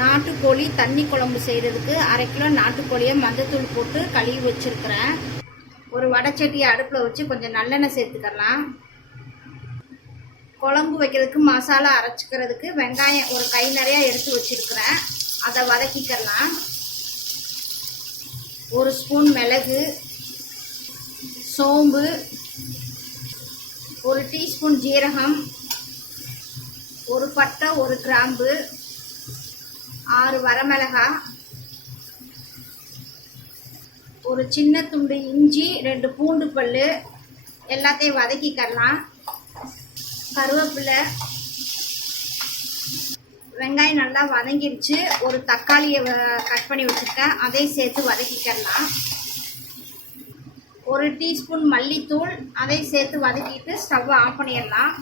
நாட்டுக்கோழி தண்ணி குழம்பு செய்கிறதுக்கு அரை கிலோ நாட்டுக்கோழியை மஞ்சத்தூள் போட்டு கழுவி வச்சுருக்கிறேன். ஒரு வடைச்சட்டியை அடுப்பில் வச்சு கொஞ்சம் நல்லெண்ணெய் சேர்த்துக்கலாம் குழம்பு வைக்கிறதுக்கு மசாலா அரைச்சிக்கிறதுக்கு வெங்காயம் ஒரு கை நிறையா எடுத்து வச்சுருக்கிறேன். அதை வதக்கிக்கலாம் ஒரு ஸ்பூன் மிளகு சோம்பு ஒரு டீஸ்பூன் ஜீரகம் ஒரு பட்டை ஒரு கிராம்பு ஆறு வரமிளகாய் ஒரு சின்ன துண்டு இஞ்சி ரெண்டு பூண்டு பல் எல்லாத்தையும் வதக்கிக்கலாம் கருவேப்பிலை வெங்காயம் நல்லா வதங்கிடுச்சு ஒரு தக்காளியை கட் பண்ணி வச்சுருக்கேன். அதையும் சேர்த்து வதக்கிக்கலாம் ஒரு டீஸ்பூன் மல்லித்தூள் அதையும் சேர்த்து வதக்கிட்டு ஸ்டவ்வை ஆஃப் பண்ணிடலாம்.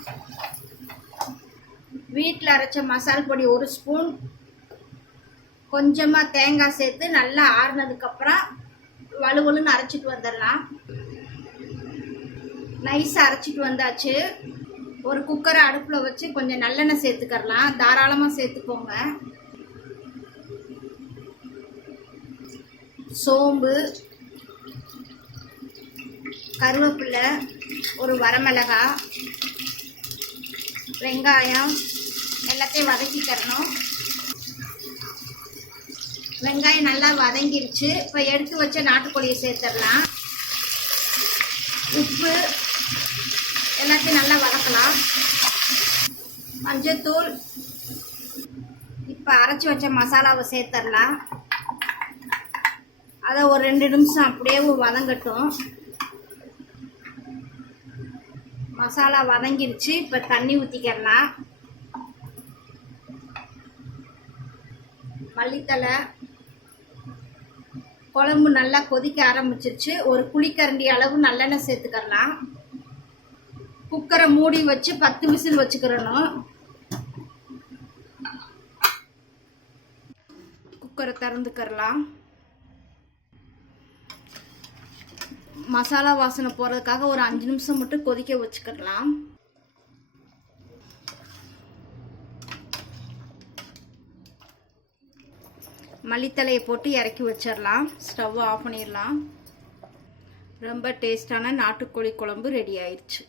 வீட்டில் அரைச்ச மசால் பொடி ஒரு ஸ்பூன். கொஞ்சமாக தேங்காய் சேர்த்து நல்லா ஆறுனதுக்கப்புறம் வலுவலுன்னு அரைச்சிட்டு வந்துடலாம். நைஸாக அரைச்சிட்டு வந்தாச்சு. ஒரு குக்கரை அடுப்பில் வச்சு கொஞ்சம் நல்லெண்ணெய் சேர்த்துக்கரலாம் தாராளமாக சேர்த்துக்கோங்க. சோம்பு கருவேப்பிலை ஒரு வரமிளகாய் வெங்காயம் எல்லாத்தையும் வதக்கிக்கிறணும். வெங்காயம் நல்லா வதங்கிருச்சு. இப்போ எடுத்து வச்ச நாட்டுக்கோழியை சேர்த்துடலாம். உப்பு எல்லாத்தையும் நல்லா வதக்கலாம். மஞ்சத்தூள். இப்போ அரைச்சி வச்ச மசாலாவை சேர்த்துடலாம். அதை ஒரு ரெண்டு நிமிஷம் அப்படியே வதங்கட்டும். மசாலா வதங்கிருச்சு. இப்போ தண்ணி ஊற்றிக்கிடலாம் மல்லித்தலை குழம்பு நல்லா கொதிக்க ஆரம்பிச்சிருச்சு. ஒரு புளிக்கரண்டி அளவு நல்லெண்ணெய் சேர்த்துக்கலாம் குக்கரை மூடி வச்சு பத்து விசில் வச்சுக்கிறணும். குக்கரை திறந்துக்கிறலாம். மசாலா வாசனை போகிறதுக்காக ஒரு அஞ்சு நிமிஷம் மட்டும் கொதிக்க வச்சுக்கிடலாம் மல்லித்தலையை போட்டு இறக்கி வச்சிடலாம். ஸ்டவ் ஆஃப் பண்ணிடலாம். ரொம்ப டேஸ்டான நாட்டுக்கோழி குழம்பு ரெடி ஆயிடுச்சு.